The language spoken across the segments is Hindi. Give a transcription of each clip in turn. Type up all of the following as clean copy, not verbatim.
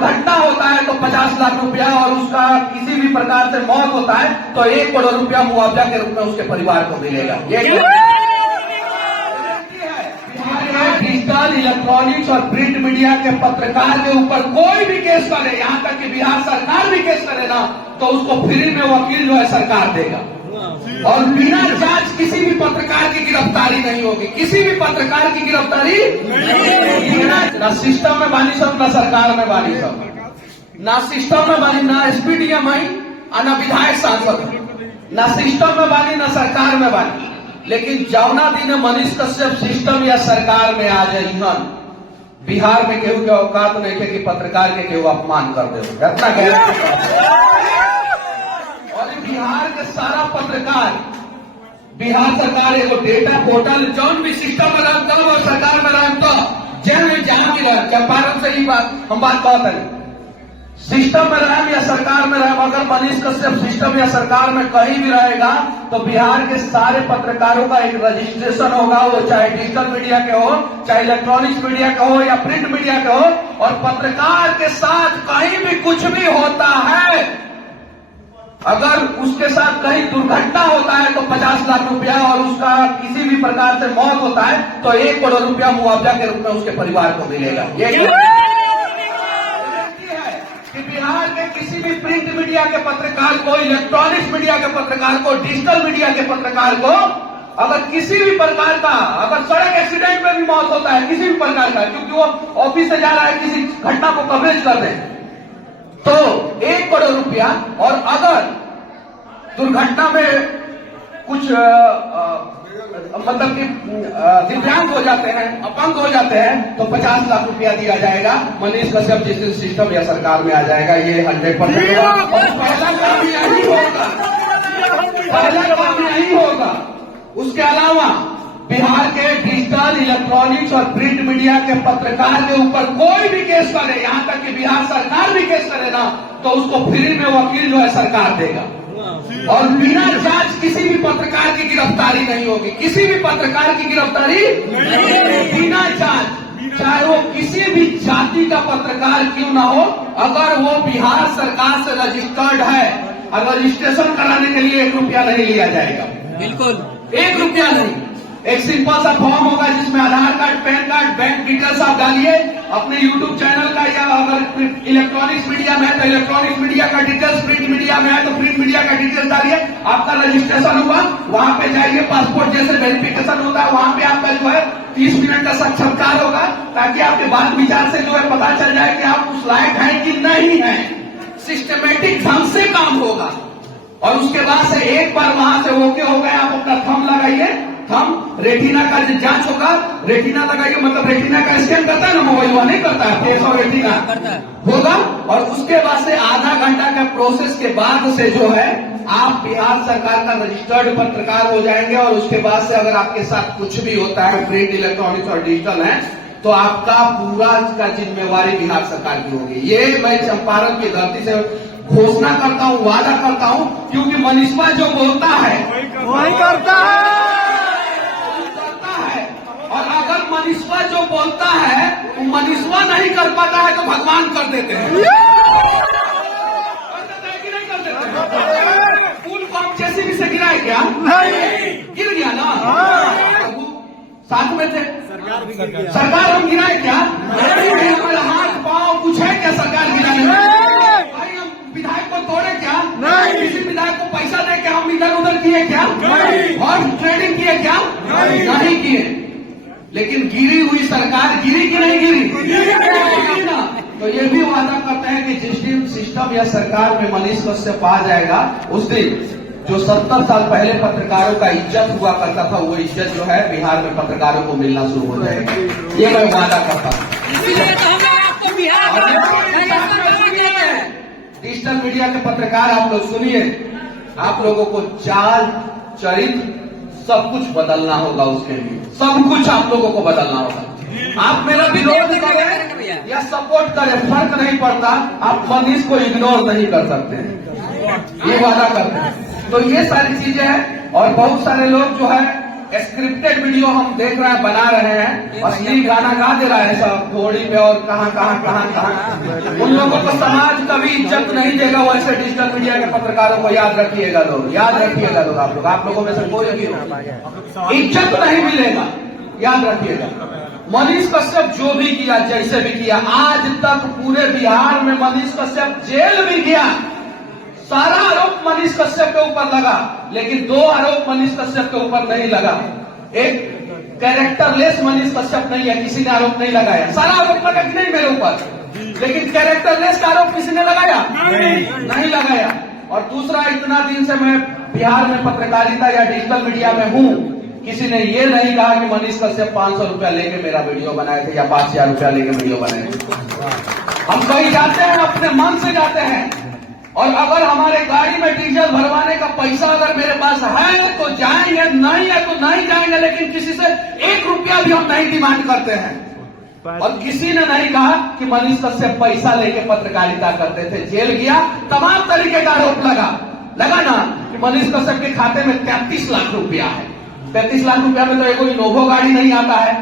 दुर्घटना होता है तो 50 लाख रुपया और उसका किसी भी प्रकार से मौत होता है तो 1 करोड़ रुपया मुआवजा के रूप में उसके परिवार को मिलेगा। डिजिटल, इलेक्ट्रॉनिक्स और प्रिंट मीडिया के पत्रकार के ऊपर कोई भी केस करे, यहाँ तक कि बिहार सरकार भी केस करे ना, तो उसको फ्री में वकील जो है सरकार देगा और बिना जांच किसी भी पत्रकार की गिरफ्तारी नहीं होगी, किसी भी पत्रकार की गिरफ्तारी ना सिस्टम में बानी सब, ना सरकार में बानी सब, ना सिस्टम में बानी, ना एसपीडीएम आई और ना विधायक सांसद, ना सिस्टम में बानी ना सरकार में बानी। लेकिन जौना दिन मनीष कश्यप सिस्टम या सरकार में आ जाए, बिहार में केहू के औकात नहीं है कि पत्रकार के केहू अपमान कर दे, इतना और बिहार के सारा पत्रकार, बिहार सरकार एगो डेटा पोर्टल जौन भी सिस्टम में रहा वो सरकार में रहा तो जेल में जहां भी रहा, चंपारण से ही हम बात कहते हैं, सिस्टम में रहे या सरकार में रहे, अगर मनीष कश्यप सिस्टम या सरकार में कहीं भी रहेगा तो बिहार के सारे पत्रकारों का एक रजिस्ट्रेशन होगा, वो चाहे डिजिटल मीडिया के हो, चाहे इलेक्ट्रॉनिक्स मीडिया के हो या प्रिंट मीडिया के हो, और पत्रकार के साथ कहीं भी कुछ भी होता है, अगर उसके साथ कहीं दुर्घटना होता है तो 50 लाख रुपया और उसका किसी भी प्रकार से मौत होता है तो 1 करोड़ रुपया मुआवजा के रूप में उसके परिवार को मिलेगा। कि बिहार के किसी भी प्रिंट मीडिया के पत्रकार को, इलेक्ट्रॉनिक्स मीडिया के पत्रकार को, डिजिटल मीडिया के पत्रकार को अगर किसी भी प्रकार का, अगर सड़क एक्सीडेंट में भी मौत होता है किसी भी प्रकार का, क्योंकि वो ऑफिस से जा रहा है किसी घटना को कवरेज कर रहे हैं, तो 1 करोड़ रुपया, और अगर दुर्घटना में कुछ मतलब कि दिव्यांग हो जाते हैं, अपंग हो जाते हैं तो 50 लाख रुपया दिया जाएगा। मनीष कश्यप जिस सिस्टम या सरकार में आ जाएगा, ये 100% और पहला काम यही होगा, पहला काम यही होगा। उसके अलावा बिहार के डिजिटल, इलेक्ट्रॉनिक्स और प्रिंट मीडिया के पत्रकार के ऊपर कोई भी केस करे, यहाँ तक कि बिहार सरकार भी केस करे ना, तो उसको फ्री में वकील जो है सरकार देगा और बिना जांच किसी भी पत्रकार की गिरफ्तारी नहीं होगी, किसी भी पत्रकार की गिरफ्तारी बिना जांच, चाहे वो किसी भी जाति का पत्रकार क्यों ना हो, अगर वो बिहार सरकार से रजिस्टर्ड है, अगर रजिस्ट्रेशन कराने के लिए 1 रुपया नहीं लिया जाएगा, बिल्कुल 1 रुपया नहीं। एक सिंपल सा फॉर्म होगा जिसमें Aadhaar card, PAN card, bank details आप डालिए अपने यूट्यूब चैनल का, या अगर इलेक्ट्रॉनिक्स मीडिया में है तो इलेक्ट्रॉनिक्स मीडिया का डिटेल्स, प्रिंट मीडिया में है तो प्रिंट मीडिया का डिटेल्स डालिए, आपका रजिस्ट्रेशन हुआ, वहां पे जाइए, पासपोर्ट जैसे वेरिफिकेशन होता है वहां पे आपका जो है 30 मिनट का साक्षात्कार होगा, ताकि आपके बात विचार से जो है पता चल जाए कि आप उस लायक हैं कि नहीं है। सिस्टमेटिक ढंग से काम होगा और उसके बाद से एक बार वहां से ओके हो गए, आप अपना थंब लगाइए, थंब रेटिना का जो जांच होगा, रेटिना लगाइए, मतलब रेटिना का स्कैन करता है ना मोबाइल, वह नहीं करता है, फेस और रेटिना होगा, और उसके बाद से आधा घंटा का प्रोसेस के बाद से जो है आप बिहार सरकार का रजिस्टर्ड पत्रकार हो जाएंगे। और उसके बाद से अगर आपके साथ कुछ भी होता है, प्रिंट, इलेक्ट्रॉनिक्स और डिजिटल है, तो आपका पूरा का जिम्मेवारी बिहार सरकार की होगी। ये मैं चंपारण की धरती से घोषणा करता हूँ, वादा करता हूँ, क्योंकि मनीषवा जो बोलता है वही करता है, और अगर मनीषवा जो बोलता है वो मनीषवा नहीं कर पाता है तो भगवान कर देते हैं, कि नहीं कर देते? फूल को हम जेसीबी से गिराए क्या? नहीं, गिर गया ना, साथ में थे, सरकार हम गिराए क्या? नहीं, हमारा हाथ पांव कुछ है क्या सरकार गिराने में? भाई हम विधायक को तोड़े क्या? नहीं, किसी विधायक को पैसा दे के हम इधर उधर किए क्या? और ट्रेडिंग किए क्या? नहीं किए। लेकिन गिरी हुई सरकार गिरी कि नहीं गिरी? तो ये भी वादा करते हैं कि जिस दिन सिस्टम या सरकार में मनीष कश्यप आ जाएगा, उस दिन जो 70 साल पहले पत्रकारों का इज्जत हुआ करता था, वो इज्जत जो है बिहार में पत्रकारों को मिलना शुरू हो जाएगी, ये मैं वादा करता हूँ। डिजिटल मीडिया के पत्रकार आप लोग सुनिए, आप लोगों को चाल, चरित्र सब कुछ बदलना होगा, उसके लिए सब कुछ आप लोगों को बदलना होगा। आप मेरा विरोध करें या सपोर्ट करें, फर्क नहीं पड़ता, आप मनीष को इग्नोर नहीं कर सकते हैं, ये वादा करते हैं। तो ये सारी चीजें हैं, और बहुत सारे लोग जो है स्क्रिप्टेड वीडियो हम देख रहे हैं, बना रहे हैं, असली गाना गा दे रहा है सब घोड़ी पे और कहां। उन लोगों को समाज कभी इज्जत नहीं देगा, वैसे डिजिटल मीडिया के पत्रकारों को याद रखिएगा लोग, याद रखिएगा लोग। आप लोगों में से कोई भी इज्जत नहीं मिलेगा, याद रखिएगा। मनीष कश्यप जो भी किया, जैसे भी किया, आज तक पूरे बिहार में मनीष कश्यप जेल भी गया, सारा आरोप मनीष कश्यप के ऊपर लगा, लेकिन 2 आरोप मनीष कश्यप के ऊपर नहीं लगा। एक कैरेक्टरलेस मनीष कश्यप नहीं है, किसी ने आरोप नहीं लगाया। सारा आरोप लगा कि नहीं मेरे ऊपर, लेकिन कैरेक्टरलेस का आरोप किसी ने लगाया? नहीं लगाया। और दूसरा, इतना दिन से मैं बिहार में पत्रकारिता या डिजिटल मीडिया में हूं, किसी ने ये नहीं कहा कि मनीष कश्यप 500 रुपया लेके मेरा वीडियो बनाए थे या 5000 रुपया लेके वीडियो बनाए थे। हम कहीं जाते हैं अपने मन से जाते हैं, और अगर हमारे गाड़ी में डीजल भरवाने का पैसा अगर मेरे पास है तो जाएंगे, नहीं है तो नहीं जाएंगे, लेकिन किसी से 1 रुपया भी हम नहीं डिमांड करते हैं। और किसी ने नहीं कहा कि मनीष कश्यप पैसा लेके पत्रकारिता करते थे, जेल गया, तमाम तरीके का आरोप लगा ना कि मनीष कश्यप के खाते में 33 लाख रुपया है। 33 लाख रुपया में तो एक इनोवा गाड़ी नहीं आता है,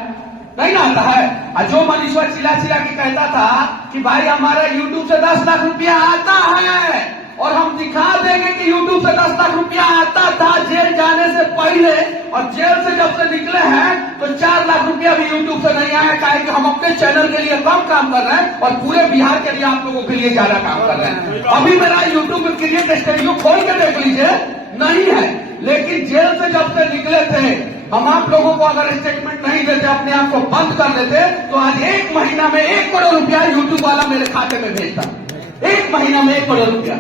नहीं आता है। और जो मनीश्वर चिल्ला के कहता था कि भाई हमारा यूट्यूब से 10 लाख रुपया आता है, और हम दिखा देंगे कि यूट्यूब से 10 लाख रुपया आता था जेल जाने से पहले, और जेल से जब से निकले हैं तो 4 लाख रुपया भी यूट्यूब से नहीं आया। कहा कि हम अपने चैनल के लिए कम काम कर रहे हैं और पूरे बिहार के लिए आप लोगों के लिए ज्यादा काम कर रहे हैं। अभी मेरा यूट्यूब में क्रिएट स्टूडियो खोल के देख लीजिए, नहीं है। लेकिन जेल से जब से निकले थे, हम आप लोगों को अगर स्टेटमेंट नहीं देते, अपने आप को बंद कर देते, तो आज 1 महीना में 1 करोड़ रुपया यूट्यूब वाला मेरे खाते में भेजता। 1 महीना में 1 करोड़ रुपया,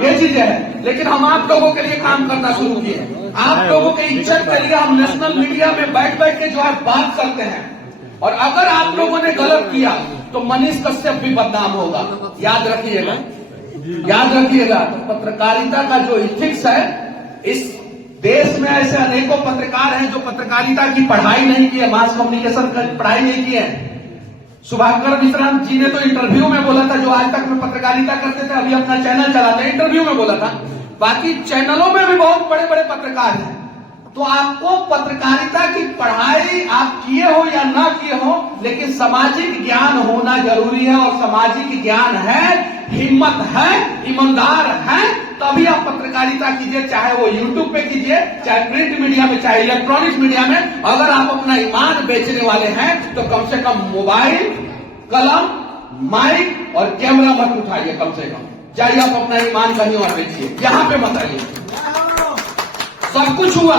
ये चीजें है। लेकिन हम आप लोगों के लिए काम करना शुरू किए, आप लोगों की इज्जत के लिए हम नेशनल मीडिया में बैठ के जो है बात करते हैं। और अगर आप लोगों ने गलत किया तो मनीष कश्यप भी बदनाम होगा, याद रखिएगा, याद रखिएगा। तो पत्रकारिता का जो इथिक्स है, इस देश में ऐसे अनेकों पत्रकार हैं जो पत्रकारिता की पढ़ाई नहीं की है, मास कम्युनिकेशन की पढ़ाई नहीं की है। सुभाकर मिश्रा जी ने तो इंटरव्यू में बोला था, जो आज तक में पत्रकारिता करते थे, अभी अपना चैनल चलाते हैं, इंटरव्यू में बोला था। बाकी चैनलों में भी बहुत बड़े बड़े पत्रकार हैं। तो आपको पत्रकारिता की पढ़ाई आप किए हो या ना किए हो, लेकिन सामाजिक ज्ञान होना जरूरी है। और सामाजिक ज्ञान है, हिम्मत है, ईमानदार है, तभी आप पत्रकारिता कीजिए, चाहे वो यूट्यूब पे कीजिए, चाहे प्रिंट मीडिया में, चाहे इलेक्ट्रॉनिक मीडिया में। अगर आप अपना ईमान बेचने वाले हैं तो कम से कम मोबाइल, कलम, माइक और कैमरा मत उठाइए, कम से कम जाइए आप अपना ईमान कहीं और बेचिए, यहां पे मत आइए। सब कुछ हुआ,